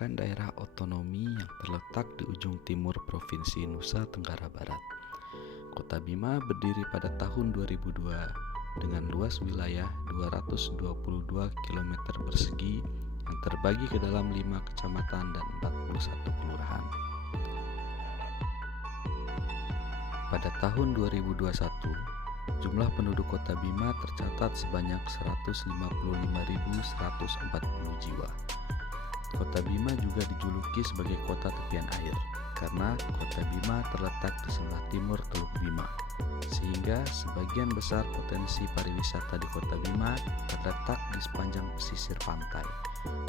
merupakan daerah otonomi yang terletak di ujung timur Provinsi Nusa Tenggara Barat. Kota Bima berdiri pada tahun 2002 dengan luas wilayah 222 km persegi yang terbagi ke dalam 5 kecamatan dan 41 kelurahan. Pada tahun 2021, jumlah penduduk Kota Bima tercatat sebanyak 155.140 jiwa. Kota Bima juga dijuluki sebagai kota tepian air karena Kota Bima terletak di sebelah timur Teluk Bima, sehingga sebagian besar potensi pariwisata di Kota Bima terletak di sepanjang pesisir pantai,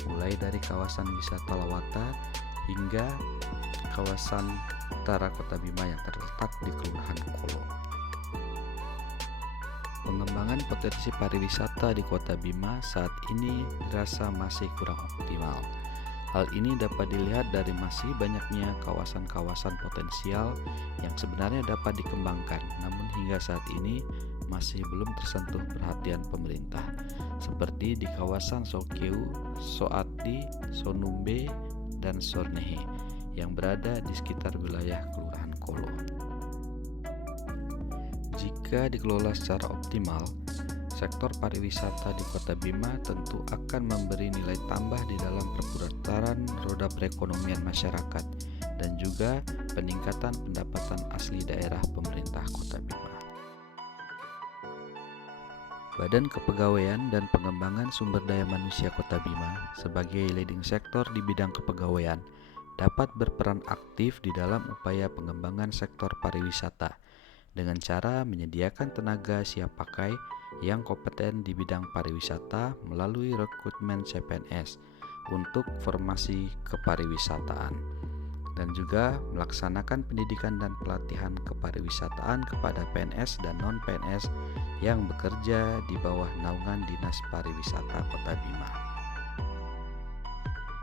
mulai dari kawasan wisata Lawata hingga kawasan utara Kota Bima yang terletak di Kelurahan Kolo. Pengembangan potensi pariwisata di Kota Bima saat ini dirasa masih kurang optimal. Hal ini dapat dilihat dari masih banyaknya kawasan-kawasan potensial yang sebenarnya dapat dikembangkan, namun hingga saat ini masih belum tersentuh perhatian pemerintah, seperti di kawasan Sokeu, Soati, Sonumbe, dan Sornehe yang berada di sekitar wilayah Kelurahan Kolo. Jika dikelola secara optimal, sektor pariwisata di Kota Bima tentu akan memberi nilai tambah di dalam perputaran roda perekonomian masyarakat dan juga peningkatan pendapatan asli daerah pemerintah Kota Bima. Badan Kepegawaian dan Pengembangan Sumber Daya Manusia Kota Bima sebagai leading sektor di bidang kepegawaian dapat berperan aktif di dalam upaya pengembangan sektor pariwisata dengan cara menyediakan tenaga siap pakai yang kompeten di bidang pariwisata melalui rekrutmen CPNS untuk formasi kepariwisataan dan juga melaksanakan pendidikan dan pelatihan kepariwisataan kepada PNS dan non-PNS yang bekerja di bawah naungan Dinas Pariwisata Kota Bima.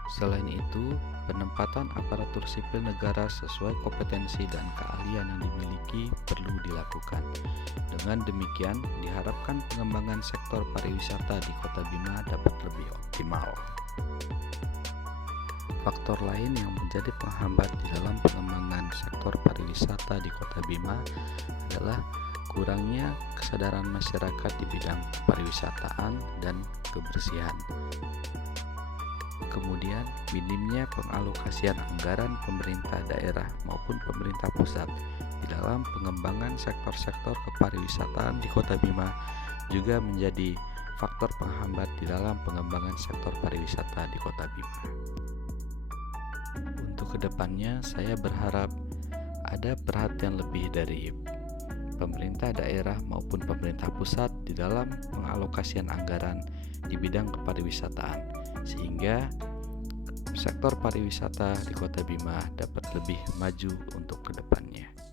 Selain itu, penempatan aparatur sipil negara sesuai kompetensi dan keahlian yang dimiliki perlu dilakukan. Dengan demikian, diharapkan pengembangan sektor pariwisata di Kota Bima dapat lebih optimal. Faktor lain yang menjadi penghambat di dalam pengembangan sektor pariwisata di Kota Bima adalah kurangnya kesadaran masyarakat di bidang pariwisataan dan kebersihan. Kemudian, minimnya pengalokasian anggaran pemerintah daerah maupun pemerintah pusat di dalam pengembangan sektor-sektor kepariwisataan di Kota Bima juga menjadi faktor penghambat di dalam pengembangan sektor pariwisata di Kota Bima. Untuk kedepannya, saya berharap ada perhatian lebih dari pemerintah daerah maupun pemerintah pusat di dalam pengalokasian anggaran di bidang kepariwisataan, sehingga sektor pariwisata di Kota Bima dapat lebih maju untuk kedepannya.